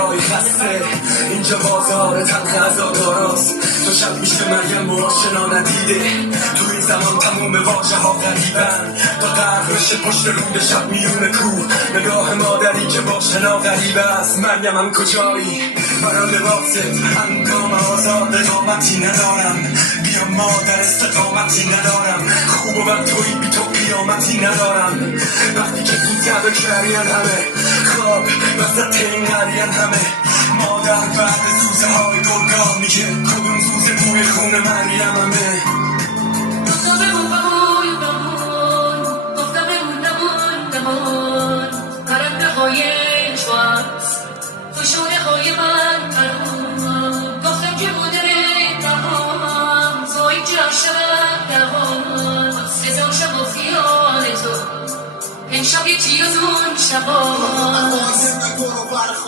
خسته اینجا بازار تلخ عزاداراست. تو شب میشه مریم با آشنا ندیده. تو این زمان تموم واژه ها غریبن تا غرق بشه پشت روی شب میون کوه. نگاه مادری که با شنا غریب است. مریم کجایی؟ برا لباست هنگام آزاده قامتی ندارم. بیا مادر استقامتی ندارم. خوب و بد توی بی تو قیامتی ندارم. وقتی که تو زده کرین همه خواب وسط این قرین همه مادر بعد سوزه های گرگانی که کدوم سوزه بوی خون مریم همه. پرنده های شواز تو شونه های من پرون گفتم که بوده تمام تو اینجا شد دوام سزا شب و خیال تو این شب یکی از اون شبا